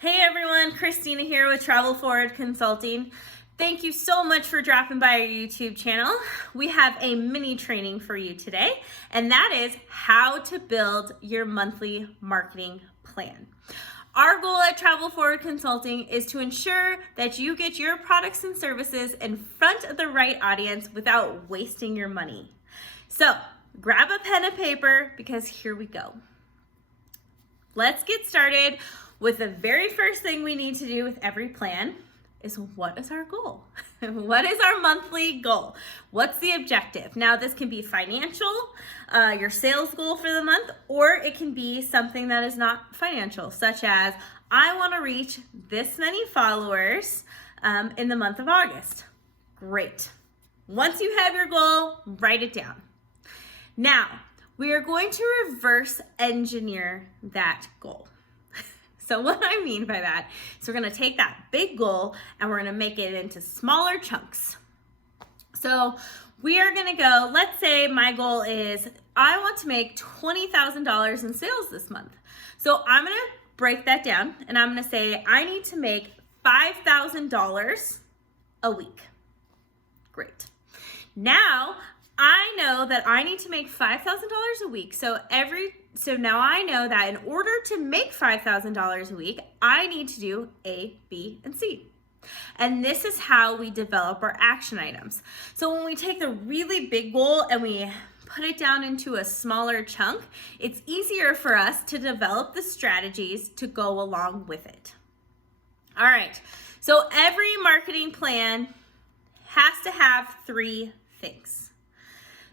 Hey everyone, Christina here with Travel Forward Consulting. Thank you so much for dropping by our YouTube channel. We have a mini training for you today, and that is how to build your monthly marketing plan. Our goal at Travel Forward Consulting is to ensure that you get your products and services in front of the right audience without wasting your money. So grab a pen and paper because here we go. Let's get started with the very first thing we need to do with every plan is what is our goal? What is our monthly goal? What's the objective? Now this can be financial, your sales goal for the month, or it can be something that is not financial, such as I want to reach this many followers in the month of August. Great. Once you have your goal, write it down. Now, we are going to reverse engineer that goal. So what I mean by that is we're going to take that big goal and we're going to make it into smaller chunks. So we are going to go, let's say my goal is I want to make $20,000 in sales this month. So I'm going to break that down and I'm going to say I need to make $5,000 a week. Great. Now I know that I need to make $5,000 a week. So now I know that in order to make $5,000 a week, I need to do A, B, and C. And this is how we develop our action items. So when we take the really big goal and we put it down into a smaller chunk, it's easier for us to develop the strategies to go along with it. All right, so every marketing plan has to have three things.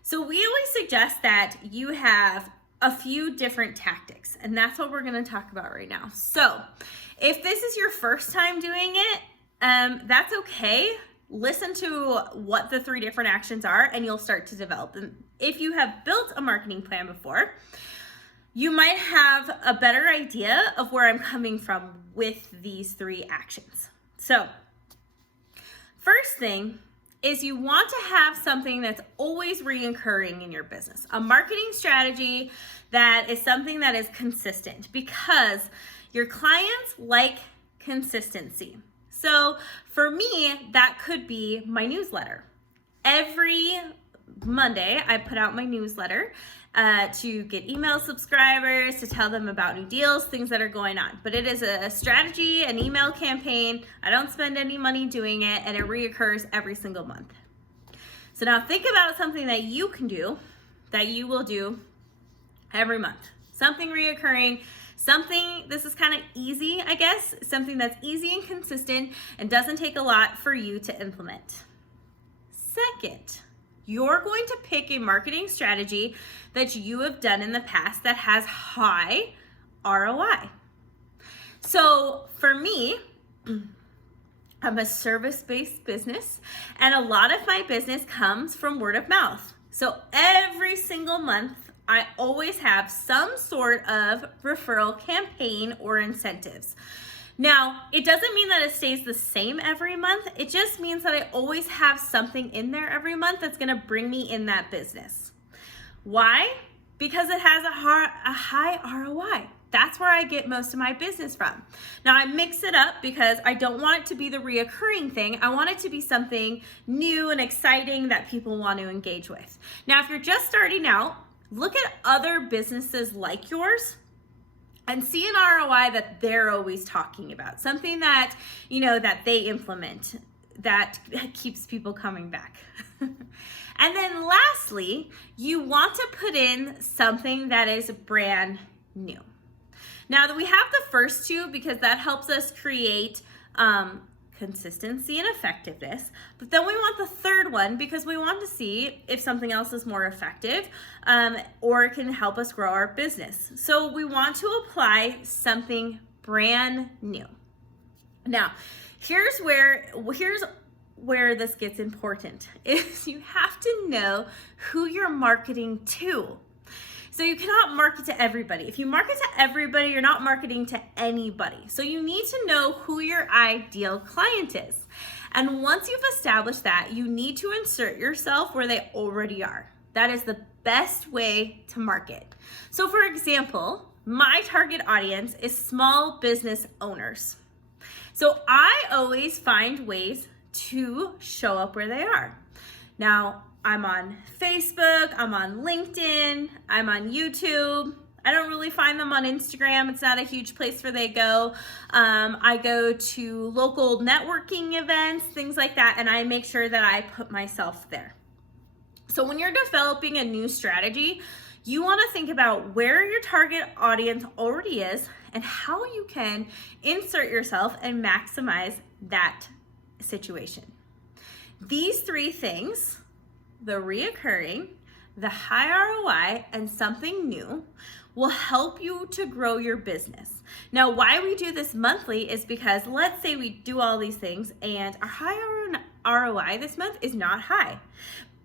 So we always suggest that you have a few different tactics, and that's what we're going to talk about right now. So if this is your first time doing it, that's okay. Listen to what the three different actions are and you'll start to develop them. If you have built a marketing plan before, you might have a better idea of where I'm coming from with these three actions. So first thing is you want to have something that's always reoccurring in your business. A marketing strategy that is something that is consistent because your clients like consistency. So for me, that could be my newsletter. Every Monday, I put out my newsletter to get email subscribers, to tell them about new deals, things that are going on. But it is a strategy, an email campaign. I don't spend any money doing it, and it reoccurs every single month. So now think about something that you can do, that you will do every month. Something reoccurring, something, this is kind of easy, I guess, something that's easy and consistent and doesn't take a lot for you to implement. Second, you're going to pick a marketing strategy that you have done in the past that has high ROI. So for me, I'm a service-based business, and a lot of my business comes from word of mouth. So every single month, I always have some sort of referral campaign or incentives. Now, it doesn't mean that it stays the same every month. It just means that I always have something in there every month that's gonna bring me in that business. Why? Because it has a high ROI. That's where I get most of my business from. Now I mix it up because I don't want it to be the reoccurring thing. I want it to be something new and exciting that people want to engage with. Now, if you're just starting out, look at other businesses like yours and see an ROI that they're always talking about. Something that, that they implement that keeps people coming back. And then lastly, you want to put in something that is brand new. Now that we have the first two because that helps us create consistency and effectiveness, but then we want the third one because we want to see if something else is more effective or can help us grow our business. So we want to apply something brand new. Now, here's where this gets important is you have to know who you're marketing to. So you cannot market to everybody. If you market to everybody, you're not marketing to anybody. So you need to know who your ideal client is. And once you've established that, you need to insert yourself where they already are. That is the best way to market. So for example, my target audience is small business owners. So I always find ways to show up where they are. Now, I'm on Facebook, I'm on LinkedIn, I'm on YouTube. I don't really find them on Instagram. It's not a huge place where they go. I go to local networking events, things like that, and I make sure that I put myself there. So when you're developing a new strategy, you want to think about where your target audience already is and how you can insert yourself and maximize that situation. These three things, the reoccurring, the high ROI, and something new, will help you to grow your business. Now, why we do this monthly is because let's say we do all these things and our high ROI this month is not high.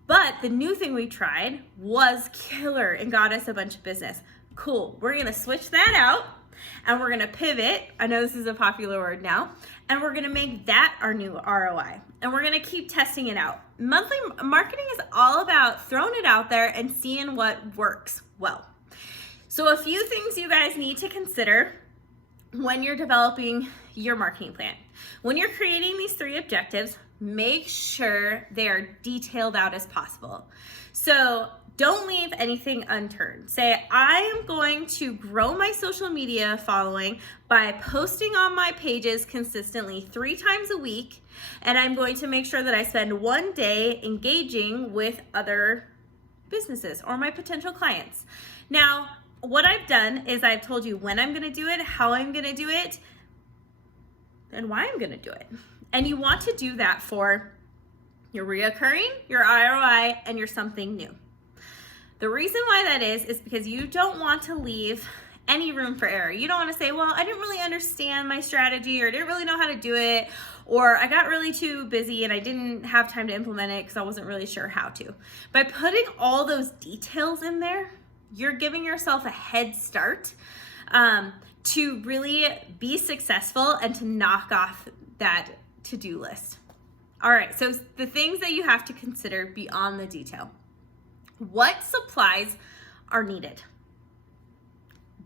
But the new thing we tried was killer and got us a bunch of business. Cool, we're gonna switch that out and we're gonna pivot. I know this is a popular word now. And we're gonna make that our new ROI. And we're gonna keep testing it out. Monthly marketing is all about throwing it out there and seeing what works well. So a few things you guys need to consider when you're developing your marketing plan. When you're creating these three objectives, make sure they are detailed out as possible. So don't leave anything unturned. Say, I am going to grow my social media following by posting on my pages consistently 3 times a week, and I'm going to make sure that I spend one day engaging with other businesses or my potential clients. Now, what I've done is I've told you when I'm gonna do it, how I'm gonna do it, and why I'm gonna do it. And you want to do that for your reoccurring, your ROI, and your something new. The reason why that is because you don't want to leave any room for error. You don't want to say, well, I didn't really understand my strategy, or I didn't really know how to do it, or I got really too busy and I didn't have time to implement it because I wasn't really sure how to. By putting all those details in there, you're giving yourself a head start to really be successful and to knock off that to-do list. All right, so the things that you have to consider beyond the detail. What supplies are needed?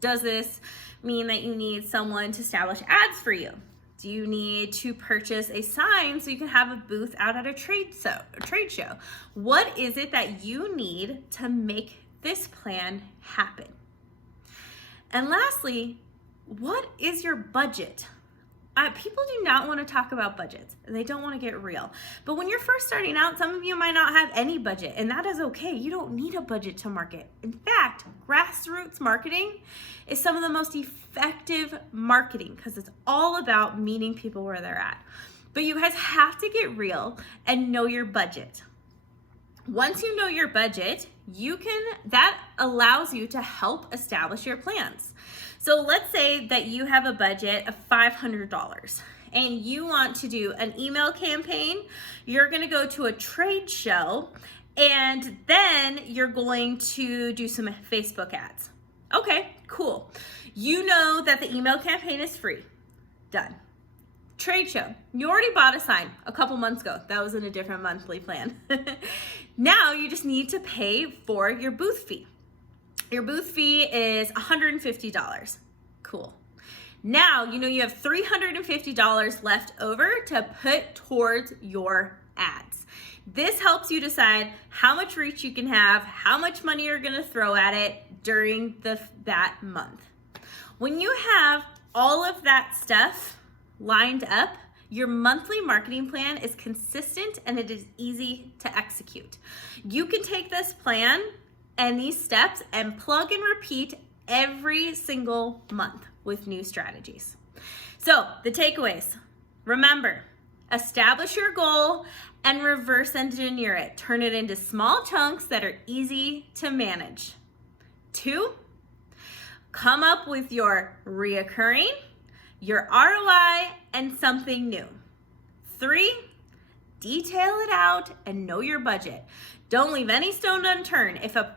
Does this mean that you need someone to establish ads for you? Do you need to purchase a sign so you can have a booth out at a trade show? What is it that you need to make this plan happen? And lastly, what is your budget? People do not want to talk about budgets. They don't want to get real. But when you're first starting out, some of you might not have any budget, and that is okay. You don't need a budget to market. In fact, grassroots marketing is some of the most effective marketing because it's all about meeting people where they're at. But you guys have to get real and know your budget. Once you know your budget, that allows you to help establish your plans. So let's say that you have a budget of $500 and you want to do an email campaign. You're going to go to a trade show and then you're going to do some Facebook ads. Okay, cool. You know that the email campaign is free. Done. Trade show. You already bought a sign a couple months ago. That was in a different monthly plan. Now you just need to pay for your booth fee. Your booth fee is $150. Cool. Now you know you have $350 left over to put towards your ads. This helps you decide how much reach you can have, how much money you're going to throw at it during that month. When you have all of that stuff lined up, your monthly marketing plan is consistent and it is easy to execute. You can take this plan and these steps and plug and repeat every single month with new strategies. So the takeaways, remember, establish your goal and reverse engineer it. Turn it into small chunks that are easy to manage. 2, come up with your reoccurring, your ROI, and something new. 3, detail it out and know your budget. Don't leave any stone unturned. If a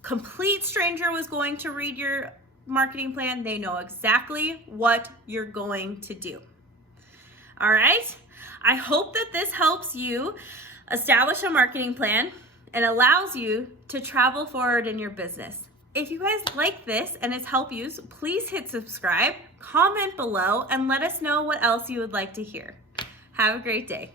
complete stranger was going to read your marketing plan, they know exactly what you're going to do. All right? I hope that this helps you establish a marketing plan and allows you to travel forward in your business. If you guys like this and it's helped you, please hit subscribe, comment below, and let us know what else you would like to hear. Have a great day.